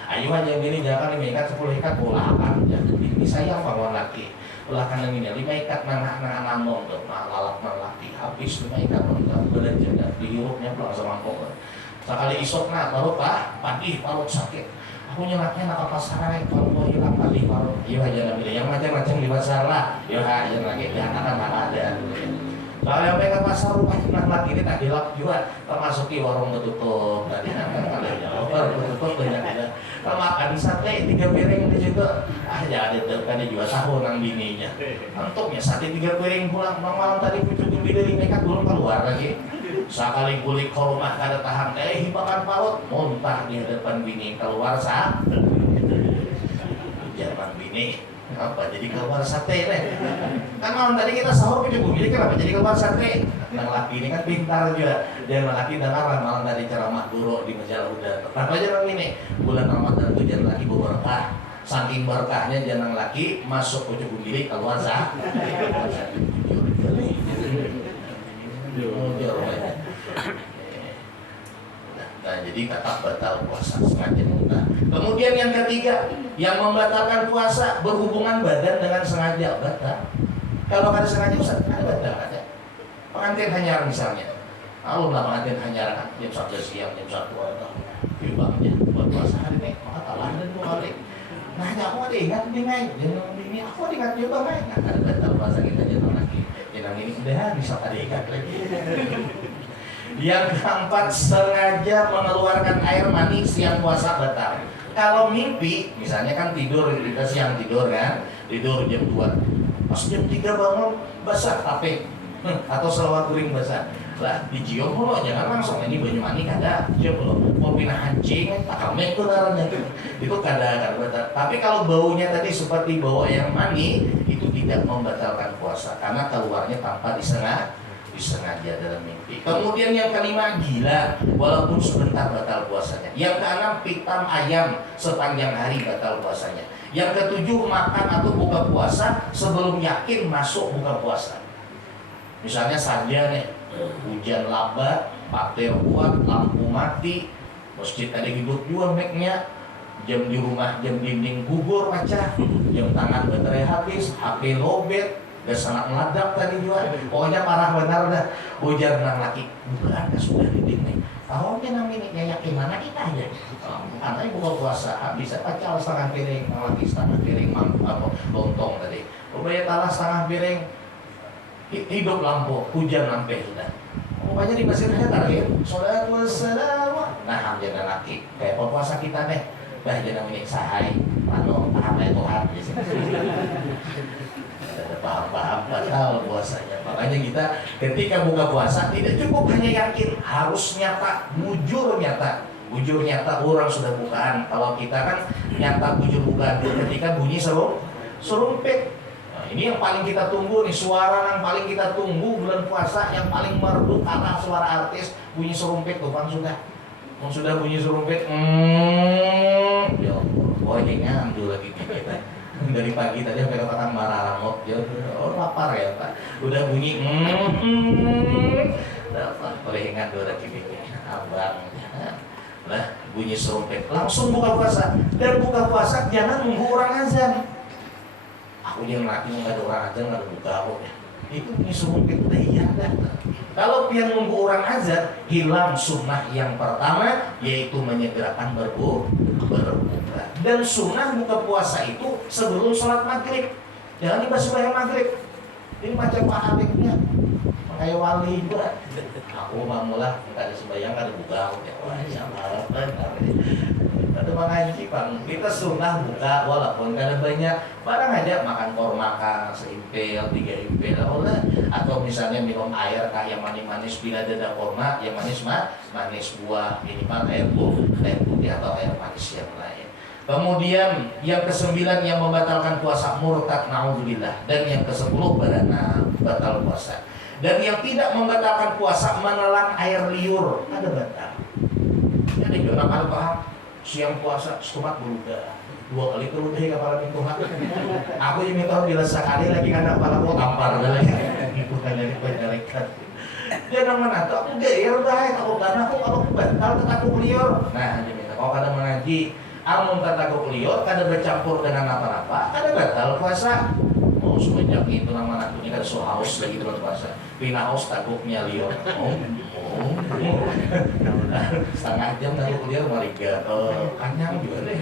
Ayo aja ini jangan 5 ikat 10 ikat bolakan. Ini sayang bangun laki. Ulah kana ini 5 ikat nang namong tuh lalap nang laki habis 5 ikat belajar dihirupnya pulang sama mangkok. Sekali isokna baru pagi parut sakit. Aku nyelaknya nak pasaran kalau mau hilang kali baru iya aja nabi yang macam-macam di pasar lah iya aja lagi ya akan ada kalau yang pasar rumahnya lagi ini tak hilap juga termasuki warung tutup tadi akan kalau tutup banyak kalau makan sate 3 piring di situ jangan diterkan juga tahu nang bininya untuknya sate 3 piring pulang malam tadi pucuk bini mereka belum keluar lagi. Sekali kulit ke rumah kada tahan hibakan parut muntah di hadapan bini keluar Jerman bini apa jadi keluar sate nih kan malam tadi kita sahur punya bumi kenapa jadi keluar sate yang laki ini kan pintar juga dia laki dan malam tadi ceramah guru di majalah udah apa aja orang ini bulan Ramadan itu jangan laki berkah saking berkahnya jangan laki masuk punya bumi keluar Nah, jadi kata batal puasa sengaja muntah. Kemudian yang ketiga, yang membatalkan puasa berhubungan badan dengan sengaja batal. Kalau ada sengaja Ustaz, ada batal ada. Pengantin hanyar misalnya. Kalau lah pengantin hanyar kan jam 1 siang, jam 1 atau filmnya buat puasa hari ini, maka talah dan 2 kali. Nah, aku ada ingat nih main, ini aku ada ingat juga main. Nah, ada batal puasa kita jangan lagi. Yang ini udah bisa ada ingat lagi. Yang keempat, sengaja mengeluarkan air mani siang puasa batal. Kalau mimpi, misalnya kan tidur, kita siang tidur kan, tidur jam 2, pas jam 3 bangun basah tapi atau selawat kuring basah. Lah dicium lo jangan langsung ini banyu mani kada cium lo mau pindah hancing tak kame itu darahnya itu kada batal. Tapi kalau baunya tadi seperti bau air mani itu tidak membatalkan puasa karena keluarnya tanpa disengaja dalam mimpi. Kemudian yang kelima gila walaupun sebentar batal puasanya. Yang keenam pitam ayam sepanjang hari batal puasanya. Yang ketujuh makan atau buka puasa sebelum yakin masuk buka puasa. Misalnya saja nih hujan lebat, pater kuat, lampu mati, masjid tadi hidup juga make-nya, jam di rumah jam dinding gugur macam, jam tangan baterai habis, HP lobet. Gak sangat meledak tadi juga. Pokoknya parah benar dah. Hujan nang laki. Bukan sudah dinding. Tahu nang ini yakin mana kita aja. Katanya buka puasa bisa pacal setengah piring, nang laki setengah piring apa lontong tadi. Rupanya talah setengah piring. Hidup lampu, hujan sampai sudah. Pokoknya di masjidnya tadi. Sholatu wassalamu. Nah, jangan laki. Kayak puasa kita deh. Dah jangan ini sahai. Pano, apa Tuhan di sini. Ada paham-paham batal puasanya. Makanya kita ketika buka puasa tidak cukup hanya yakin, harus nyata, bujur nyata orang sudah bukaan. Kalau kita kan nyata bujur bukaan ketika bunyi serumpet. Nah, ini yang paling kita tunggu nih, suara yang paling kita tunggu bulan puasa yang paling merdu karena suara artis bunyi serumpet tuh kan sudah bunyi serumpet. Ya, pokoknya ngantuk lagi kita. Dari pagi tadi sampai katakan marah ramot ya lapar ya Pak udah bunyi dapat boleh ingat dua lagi abang lah bunyi serumpet langsung buka puasa dan buka puasa jangan nunggu orang azan aku yang laki nggak ada orang azan nggak ada buka ya itu bunyi serumpet udah iya dah. Kalau yang nunggu orang azan hilang sunnah yang pertama yaitu menyegerakan berbuka dan sunnah buka puasa itu sebelum sholat maghrib jangan dibahas sembahyang maghrib ini macam Pak Habibnya kayak wali juga aku mamulah nggak ada sembahyang nggak ada buka ya wah siapa ada mengaji bang, kita sunnah buka walaupun kadang banyak barang aja makan korma seimpel 3 impel atau misalnya minum air yang manis-manis bila ada korma yang manis buah minimal air putih atau air manis yang lain. Kemudian yang ke-9 yang membatalkan puasa murtad naudzubillah, dan yang ke-10 badana batal puasa. Dan yang tidak membatalkan puasa menelan air liur ada batal. Jadi orang kalau paham siang puasa sekomat berudah 2 kali kerudah kepala pintu hati. Aku yang minta bila sekali lagi karena kepala aku tampar lagi. Bukan dari penjarikan. Dia nama tuh aku gair baik aku karena aku kalau batal aku liur. Nah dia minta kalau kadang mengaji amun kataku liur kadang bercampur dengan apa-apa ada batal puasa. Oh semenjak itu nama anaknya kan so haus lagi bulan puasa. Pina haus takutnya liur. Setengah jam takut liur mariga kanyang juga deh.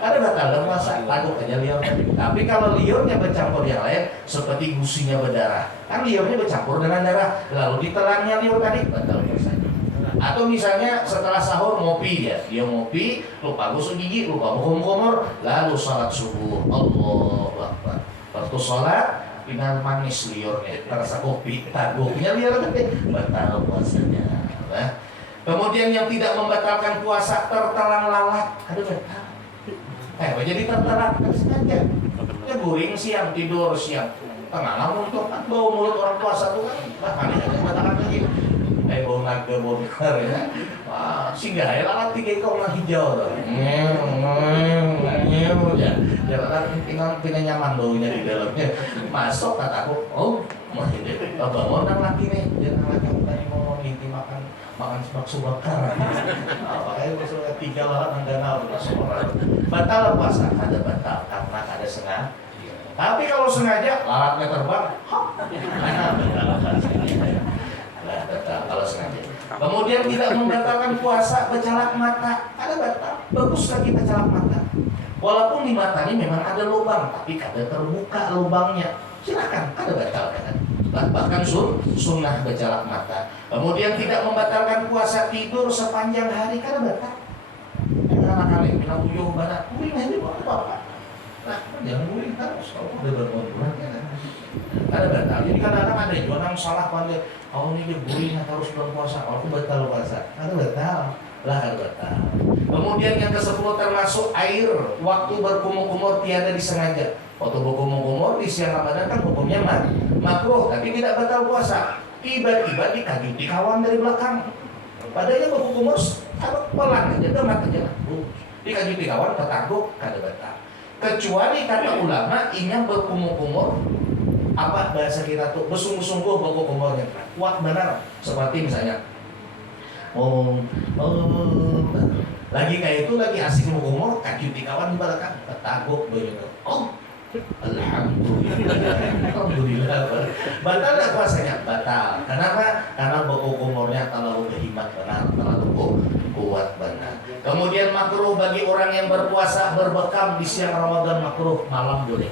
Ada batal dan puasa takut aja liur. Tapi kalau liurnya bercampur yang lain seperti gusinya berdarah, kan liurnya bercampur dengan darah, lalu ditelannya liur tadi batal puasanya. Atau misalnya setelah sahur ngopi dia ngopi lupa gosok gigi lupa kumur lalu salat subuh Allahu Akbar. Waktu sholat, final manis liurnya, terasa kopi, taguknya liur batal puasanya. Nah, kemudian yang tidak membatalkan puasa tertelan lalat, ada batal. Jadi tertelan sengaja. Ya guring siang, tidur siang, tengah lamun tuh kan bau mulut orang puasa tuh kan, bahkan ini batalkan lagi. Bau naga, bau bekar ya. Wah, singgah ya lalat 3 ekor warna hijau tuh. Jalan tinggal nyaman baunya di dalamnya. Masuk kataku, oh, bangun lagi nih, jangan lagi tadi mau inti makan bakso bakar. Makanya bakso 3 lalat danau batal puasa, ada batal karena ada sengaja. Tapi kalau sengaja lalatnya terbang, hop, batal kalau sengaja. Kemudian tidak membatalkan puasa bercalak mata, ada batal. Bagus lagi bercalak mata. Walaupun di matanya memang ada lubang, tapi kada terbuka lubangnya. Silakan, ada batal kan? Bahkan sunnah bercalak mata. Kemudian tidak membatalkan puasa tidur sepanjang hari, kada batal. Anak-anak yang bilang uyuh banget, kuring aja apa-apa. Nah, jangan kuring terus kalau udah berbulan kan. Ada batal. Jadi kadang-kadang ada juga orang salah pandai. Oh ini dia guring harus bulan puasa. Aku batal puasa. Ada batal. Lah ada batal. Kemudian yang ke-10 termasuk air waktu berkumur-kumur tiada disengaja. Waktu berkumur-kumur di siang Ramadan kan hukumnya makruh, tapi tidak batal puasa. Tiba-tiba dikajuti kawan dari belakang. Padahal berkumur pelan aja, demat aja. Dikajuti kawan ketangguh kada batal. Kecuali kata ulama ini berkumur-kumur apa bahasa kita tuh bersungguh-sungguh berkumurnya kuat benar, seperti misalnya lagi kayak itu lagi asik berkumur kaki di kawan di belakang ketaguk begitu. Alhamdulillah batal tak puasanya? Batal. Kenapa? Karena berkumurnya terlalu berhemat benar, terlalu kuat benar. Kemudian makruh bagi orang yang berpuasa berbekam di siang Ramadan, makruh malam boleh.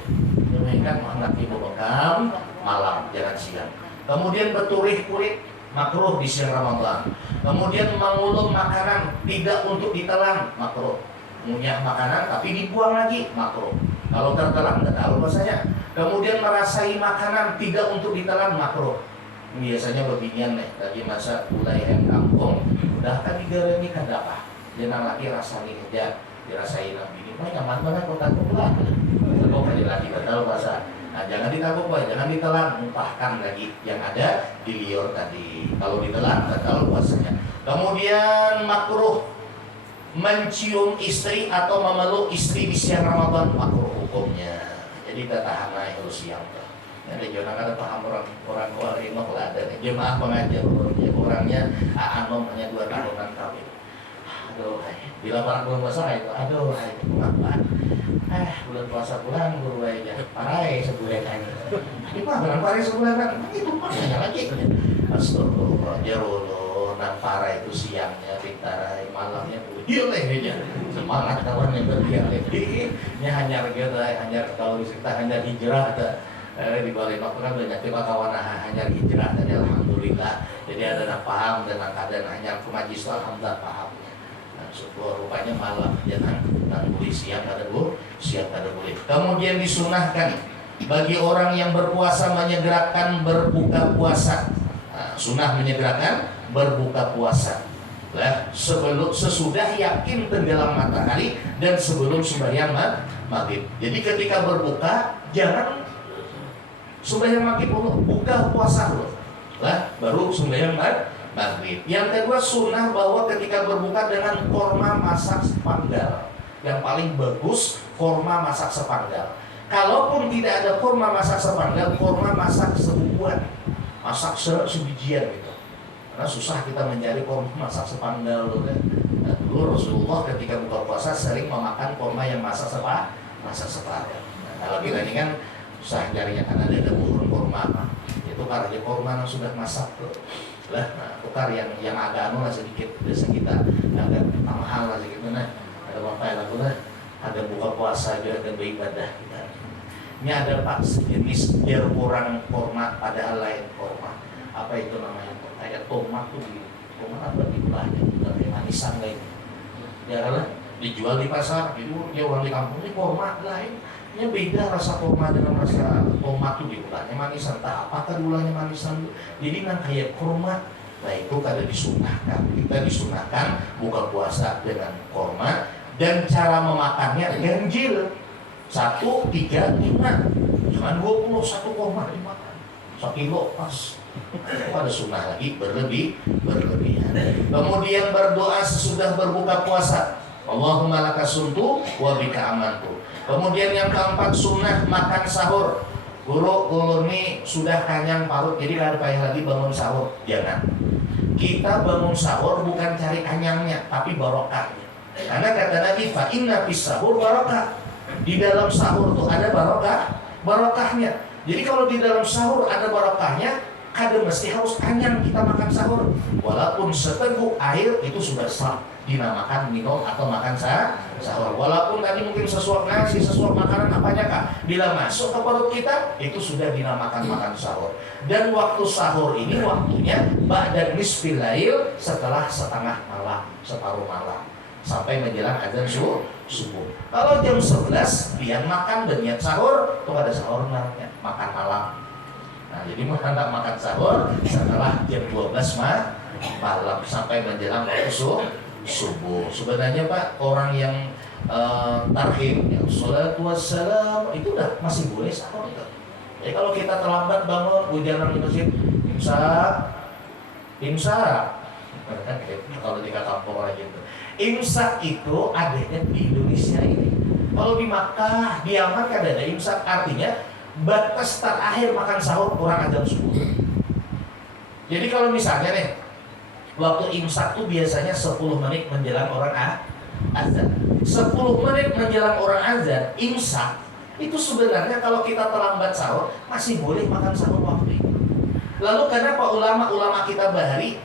Demikian hendaknya berbekam malam, jangan siang. Kemudian berturih kulit makruh di siang Ramadan. Kemudian mengulum makanan tidak untuk ditelan makruh. Ngunyah makanan tapi dibuang lagi makruh. Kalau tertelan nggak tahu rasanya. Kemudian merasai makanan tidak untuk ditelan makruh. Biasanya beginian nih, lagi masa gulai kampung, udah kan digaremi kada apa. Jangan lagi rasanya aja dirasain begini. Oh nyaman banget kok takut lah. Kalau kali lagi batal puasa. Nah jangan ditabuk boy, jangan ditelan, muntahkan lagi yang ada di liur tadi. Kalau ditelan batal puasanya. Kemudian makruh mencium istri atau memeluk istri di siang Ramadan, makruh hukumnya. Jadi kita tahan naik harus siang tuh. Nanti jangan ada paham orang luar ini lah ada jemaah pengajar orangnya anom hanya 2 tahunan kawin. Aduh, bila orang belum puasa itu, aduh, kenapa? Bulan puasa pulang guru aja, parai sebulan aja. Gimana parai sebulan kan? Itu makanya lagi. Astagfirullah, jarul, nang parai itu siangnya, pintarai malamnya, iya aja. Semangat kawan yang berdiam lagi. Ini hanya kalau kita hanya hijrah di balik waktu kan banyak tiba kawan hanya hijrah tadi alhamdulillah. Jadi ada yang paham dan keadaan hanya kemajis alhamdulillah pahamnya. Syukur rupanya malam jangan boleh siang kada boleh. Kemudian disunahkan bagi orang yang berpuasa menyegerakan berbuka puasa. Nah, sunnah menyegerakan berbuka puasa. Lah, sesudah yakin tenggelam matahari dan sebelum sembahyang maghrib. Jadi ketika berbuka jangan sembahyang maghrib dulu, buka puasa dulu. Lah, baru sembahyang maghrib. Yang kedua sunnah bahwa ketika berbuka dengan korma masak sepanggal. Yang paling bagus korma masak sepanggal. Kalaupun tidak ada korma masak sepanggal, korma masak sebubuhan, masak sebijian gitu. Karena susah kita mencari korma masak sepanggal dulu kan. Nah, dulu Rasulullah ketika buka puasa sering memakan korma yang masak sepanggal. Nah, kalau kita ini kan susah carinya karena ada buhun korma. Itu karena korma yang sudah masak tuh. Lah, nah, tukar yang agak lah sedikit biasa kita agak mahal lah sedikit. Nah, ada bapak lagu lah, ada buka puasa juga ada beribadah kita. Ini ada pak sejenis biar kurang korma padahal lain korma. Apa itu namanya? Kayak tomat tuh di tomat apa di belahnya kayak manisan lain. Ya lah dijual di pasar itu dia orang di kampung ini korma lain. Ini beda rasa korma dengan rasa tomat tuh di belahnya manisan. Tak apakah gulanya manisan? Jadi nang kayak korma. Nah itu kada disunahkan. Kita disunahkan buka puasa dengan korma dan cara memakannya ganjil 1, 3, 5. Jangan 21 korma dimakan. 1 kilo pas. Ada sunnah lagi berlebihan. Kemudian berdoa sesudah berbuka puasa. Allahumma laka sumtu wa bika amantu. Kemudian yang keempat sunnah makan sahur. Guru ini sudah kenyang parut, jadi kada payah lagi bangun sahur. Jangan. Kita bangun sahur bukan cari kenyangnya, tapi barokahnya. Karena kata Nabi, fa inna fis sahur barokah. Di dalam sahur tuh ada barokahnya. Jadi kalau di dalam sahur ada barokahnya, kada mesti harus kenyang kita makan sahur. Walaupun seteguk air itu sudah sah dinamakan minum atau makan sahur. Walaupun tadi mungkin sesuap nasi, sesuap makanan apanya kah, bila masuk ke perut kita itu sudah dinamakan makan sahur. Dan waktu sahur ini waktunya ba'da nisfil lail, setelah setengah malam, separuh malam sampai menjelang azan subuh. Kalau jam 11 dia makan dan niat sahur, itu ada sahur namanya makan malam. Nah, jadi makan sahur setelah jam 12 malam sampai menjelang waktu subuh. Sebenarnya Pak, orang yang tarhim, yang sholatu wassalam itu udah masih boleh sahur itu. Jadi kalau kita terlambat bangun, hujan di masjid, imsak. Kalau di kampung orang gitu. Imsak itu adanya di Indonesia ini. Kalau di Makkah, di Yaman kan ada imsak, artinya batas terakhir makan sahur kurang azan subuh. Jadi kalau misalnya nih waktu imsak tuh biasanya 10 menit menjelang orang azan. 10 menit menjelang orang azan, imsak itu sebenarnya kalau kita terlambat sahur masih boleh makan sahur waktu itu. Lalu kenapa ulama-ulama kita bahari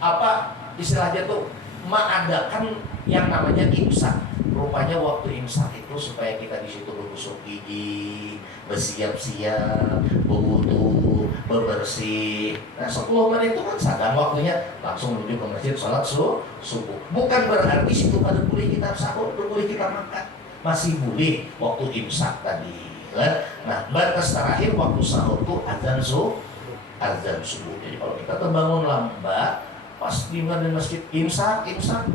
apa istilahnya tuh mengadakan yang namanya imsak? Rupanya waktu imsak itu supaya kita di situ bergosok gigi, bersiap-siap, berwudu, berbersih. Nah 10 menit itu kan sadang waktunya, langsung menuju ke masjid sholat subuh. Bukan berarti situ pada boleh kita sahur, boleh kita makan. Masih boleh waktu imsak tadi. Nah batas terakhir waktu sahur itu azan subuh. Jadi kalau kita terbangun lambat, pas di masjid imsak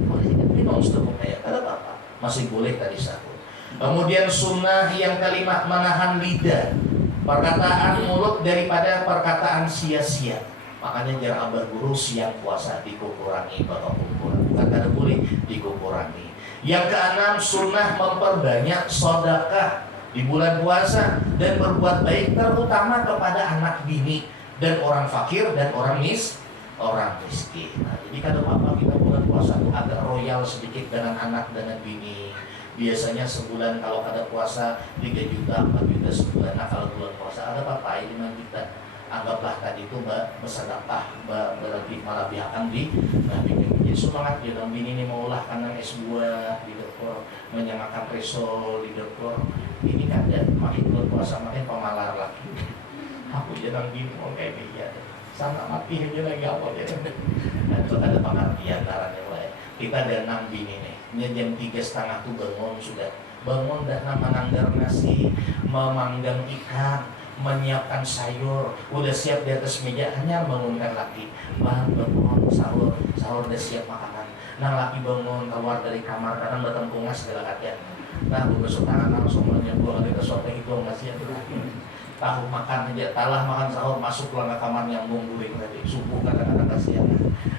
boleh minum setengah kayak ada apa-apa. Masih boleh tadi sahur. Kemudian sunnah yang kelima menahan lidah, perkataan mulut daripada perkataan sia-sia. Makanya jarang abah guru siang puasa dikurangi, bapak kurang. Bukan kada boleh dikurangi. Yang keenam sunnah memperbanyak sedekah di bulan puasa dan berbuat baik terutama kepada anak bini dan orang fakir dan orang miskin. Nah, jadi kadang apa kita bulan puasa itu agak royal sedikit dengan anak dengan bini. Biasanya sebulan kalau ada puasa 3 juta, 4 juta sebulan. Nah kalau bulan puasa ada apa 5 juta. Anggaplah tadi itu bersedekah, berlebih malah biarkan di bikin semangat jangan bini ini mau ulah kanan S2 di dokter, menyamakan resol di dokter. Ini kan ya makin bulan puasa makin pemalar lagi. Aku jangan bini mau kayak dia. Sama mati aja lagi apa ya. Nah itu ada pengertian caranya. kita ada 6 bini nih. Ini jam 3:30 tuh bangun sudah. Bangun dan menanggar nasi, memanggang ikan, menyiapkan sayur, udah siap di atas meja, hanya bangunkan laki. Bang, bangun sahur udah siap makanan. Nah laki bangun keluar dari kamar karena bertempungan segala katian. Nah gue besok tangan langsung menyambung ada sesuatu itu ngasih tahu makan aja, talah makan sahur masuk pulang ke kamar nyambung guring tadi subuh kadang-kadang kasihan.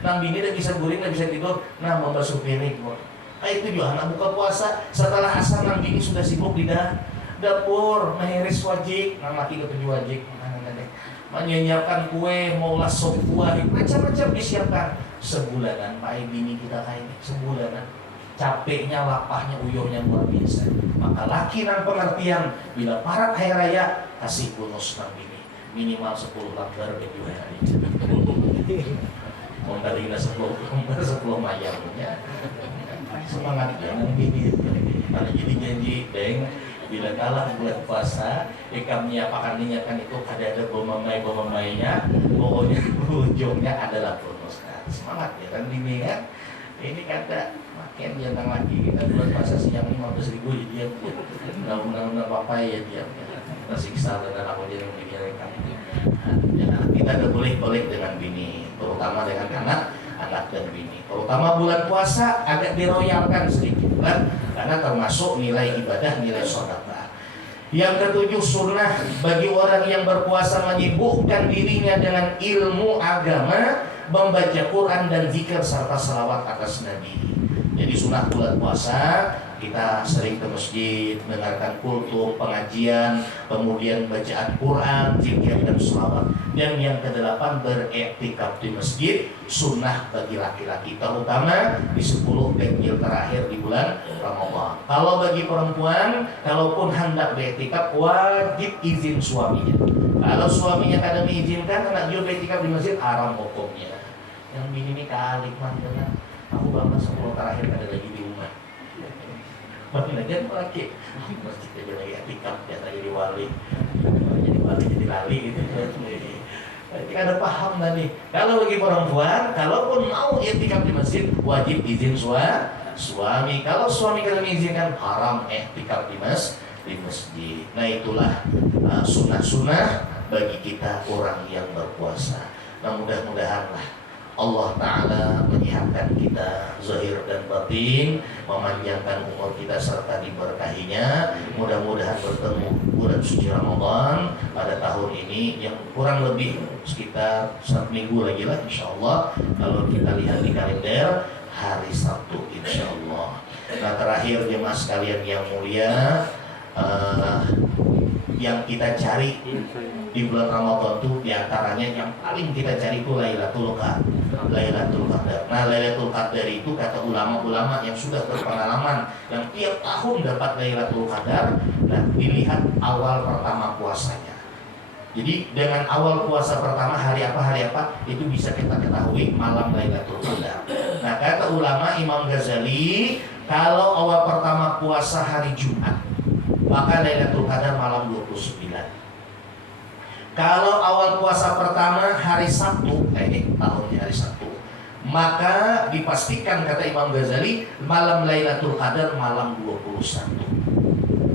Nah bini udah bisa guring, udah bisa tidur, nah membasuh piring. Nah itu juga anak buka puasa setelah asar nang bini sudah sibuk di dapur mehiris wajik, nang laki ketujuh wajik, menyiapkan kue, mau las sop buah, macam-macam disiapkan. Sebulanan Pak bini kita kayak ini, sebulanan capeknya, lapahnya, uyuhnya luar biasa. Maka laki nang pengertian bila parat hari raya kasih bonus nang bini minimal 10 lembar baju hari. Mau tadi 10 lembar 10 mayamnya. Semangat ya nang bini. Karena jadi janji deng bila kalah bulan puasa, kami nyiapkan itu ada bomamai-bomamainya, pokoknya ujungnya adalah bonus. Nah, semangat ya kan bini kan. Ini kata makin dia tang lagi kita bulan puasa siang 15.000 ya dia. Undang-undang apa ya dia. Tersiksa dengan aku jadi memikirkan. Nah, kita gak boleh dengan bini, terutama dengan anak dan bini. Terutama bulan puasa agak diroyalkan sedikit kan, karena termasuk nilai ibadah, nilai sedekah. Yang ketujuh, sunnah bagi orang yang berpuasa menyibukkan dirinya dengan ilmu agama, membaca Quran dan zikir serta salawat atas Nabi. Jadi sunnah bulan puasa kita sering ke masjid, mendengarkan kultum, pengajian, kemudian bacaan Quran, zikir dan salawat. Dan yang kedelapan, beriktikaf di masjid, sunnah bagi laki-laki, terutama di 10 ganjil terakhir di bulan Ramadan. Kalau bagi perempuan, kalaupun hendak beriktikaf wajib izin suaminya. Kalau suaminya kadang mengizinkan, hendak dia beriktikaf di masjid, haram hukumnya. Yang bini kali mana? Aku bangun 10 terakhir ada lagi di rumah. Makin lagi lagi masjid aja lagi etikaf ya jadi wali jadi lali gitu. Jadi ada paham tadi. Kalau bagi perempuan, kalaupun mau etikaf di masjid wajib izin suami. Kalau suami kada mengizinkan, haram etikaf di masjid. Nah itulah sunnah-sunnah bagi kita orang yang berpuasa. Nah mudah-mudahan lah Allah Ta'ala menyehatkan kita zahir dan batin, memanjangkan umur kita serta diberkahinya. Mudah-mudahan bertemu bulan suci Ramadan pada tahun ini yang kurang lebih sekitar 1 minggu lagi lah insyaAllah. Kalau kita lihat di kalender hari Sabtu insyaAllah. Nah terakhir jemaah sekalian yang mulia, yang kita cari di bulan Ramadan itu diantaranya yang paling kita cari itu Lailatul Qadar. Nah Lailatul Qadar itu kata ulama-ulama yang sudah berpengalaman yang tiap tahun dapat Lailatul Qadar, nah dilihat awal pertama puasanya. Jadi dengan awal puasa pertama hari apa itu bisa kita ketahui malam Lailatul Qadar. Nah kata ulama Imam Ghazali, kalau awal pertama puasa hari Jumat, maka Lailatul Qadar malam 29. Kalau awal puasa pertama hari Sabtu, tahunnya hari Sabtu, maka dipastikan kata Imam Ghazali malam Lailatul Qadar malam 21.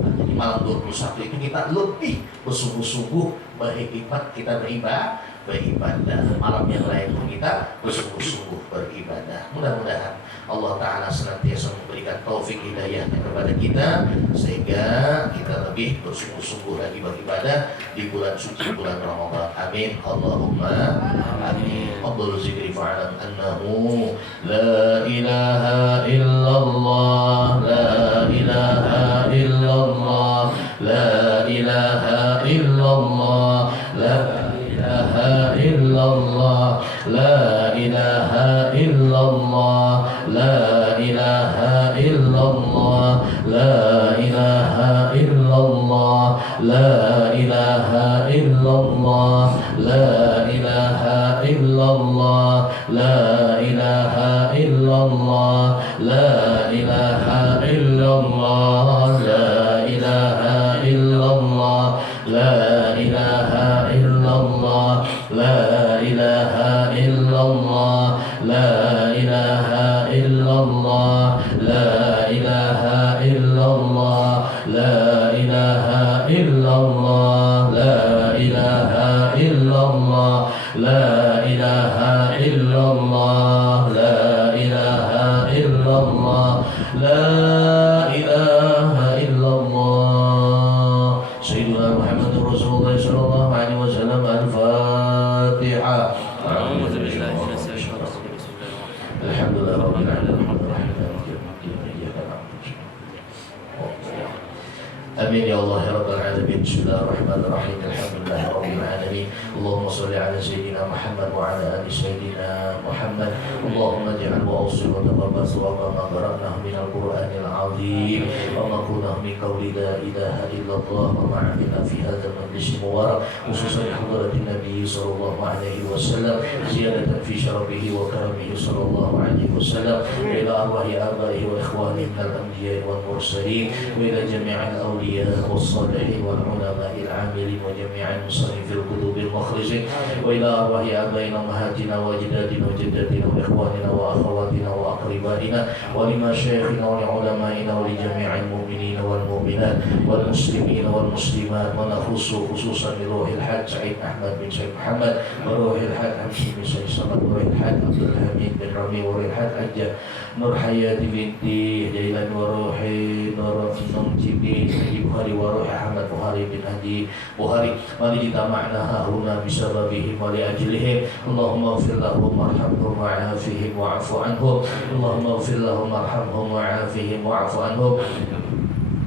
Nah, jadi malam 21 itu kita lebih bersungguh-sungguh berkhidmat, kita beribadah. Malam yang lain pun kita bersungguh-sungguh beribadah. Mudah-mudahan Allah Ta'ala senantiasa memberikan taufik hidayah kepada kita sehingga kita lebih bersungguh-sungguh lagi beribadah di bulan suci bulan Ramadan. Amin Allahumma amin. Abdul zikri fa'alam annahu la ilaha illallah, la ilaha illallah, la ilaha illallah, la ilaha illallah, la ilaha illallah, la ilaha illallah, la ilaha illallah, la ilaha illallah, la ilaha illallah, la ilaha illallah, la ilaha illallah, la ilaha illallah, la ilaha illallah, la ilaha illallah, la ilaha illallah. illallah, la ilaha illallah, la ilaha illallah, la ilaha illallah. Sayyidina Muhammadur Rasulullah sallallahu alaihi wasallam. Al-Fatihah. A'udzu billahi minasyaitonir rajim. Alhamdulillah rabbil alamin. Amin ya Allah ya Rabbal Alamin. Bismillahirrahmanirrahim. Alhamdulillah Rabbil Alamin. Allahumma salli ala Sayyidina Muhammad wa ala ali Sayyidina Muhammad. Allahumma ja'al wa awsil wa taqabbal thawaba ma qara'nahu min al-Qur'anil azim wa ma kunnahu min qawli la ilaha illallah wa ma 'amilna fi hadzal majlis mubarak khususan hadratin Nabi sallallahu alaihi wasallam ziyadatan fi syarafihi wa karamihi sallallahu alaihi wasallam ila arwahi abaihi wa ikhwani min al-anbiya'i wal mursalin wa ila jami'il awliya والصالحين والعلماء العاملين وجميع المصنفين الكتب المخرجين وإلى أرواح آبائنا وأمهاتنا وأجدادنا وجداتنا وإخواننا وأخواتنا وأقربائنا ولمشايخنا ولعلمائنا ولجميع المؤمنين والمؤمنات والمسلمين والمسلمات ونخص خصوصا بروح الحاج سعيد أحمد بن سعيد محمد وروح الحاج حمزي بن سعيد صمد وروح الحاج عبد الحميد بن رمي وروح الحاج حجة نور حياة بنتي جيلان وروح نور نمجيبي Bukhari wa ruh Ahmad Bukhari bin Haji Bukhari mari kita makna hauna bisababihim wa li ajlihim Allahumma ighfir lahum warhamhum wa'afihim wa'fu anhum Allahumma ighfir lahum warhamhum wa'afihim wa'fu anhum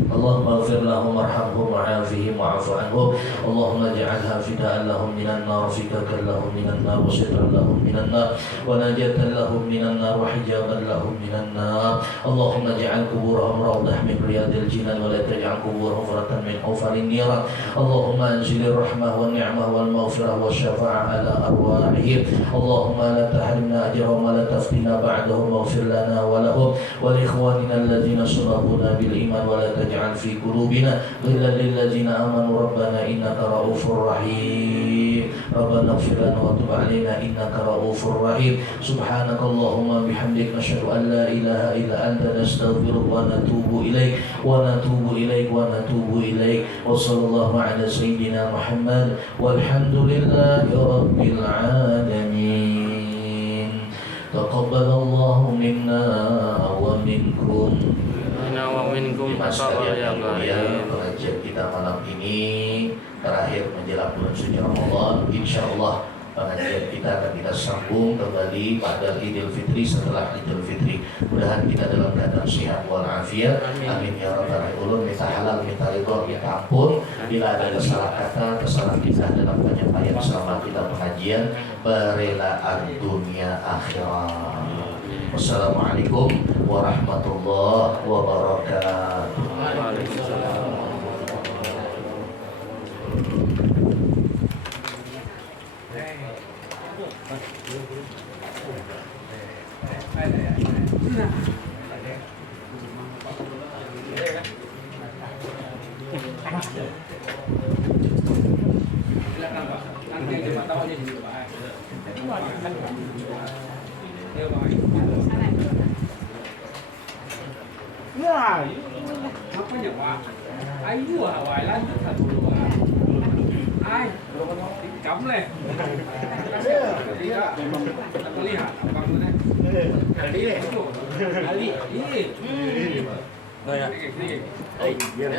Allahumma ighfir lahum warhamhum wa'afihim wa'fu anhum Allahumma ij'alha fida'an lahum minan nar fikakan lahum minan nar wa sitran lahum minan nar wa najatan lahum minan nar wa hijaban lahum minan nar Allahumma ij'al kuburahum rawdah min riyadil jinan wa la taj'al kuburahum furatan min hufarin niran Allahumma anzilir rahmah wa ni'mah wal maghfirah wa syafa'ah ala arwahihim Allahumma la tahrimna ajrahum wa la taftina ba'dahum waghfir lana wa lahum wa li ikhwanina alladhina sabaquna bil iman wa la taj'al في قلوبنا غلا للذين آمنوا ربنا إنك رؤوف رحيم ربنا اغفر لنا وتب علينا إنك رؤوف رحيم سبحانك اللهم بحمدك نشهد أن لا إله إلا أنت نستغفرك ونتوب إليك ونتوب إليك ونتوب إليك وصلى الله على سيدنا محمد والحمد لله رب العالمين تقبل الله منا ومنكم pengajian kita malam ini terakhir menjelang bulan suci Ramadan. Insya Allah pengajian kita akan kita sambung kembali pada Idul Fitri setelah Idul Fitri. Mudah-mudahan kita dalam keadaan sehat walafiat. Amin ya rabbal alamin. Minta halal, minta ridho, minta ampun. Bila ada kesalahan kata, kesalahan kita dalam penyampaian selama kita pengajian, berelaan dunia akhirat. Wassalamualaikum warahmatullahi wabarakatuh. Waalaikumsalam. Silakan Pak. Nanti jembatannya di situ Pak. Nah, makanya Pak, ayo awal lanjut dulu Pak. Ay, cắm lên. Aku lihat abang mana. Ali. Rồi ạ. Đây, biar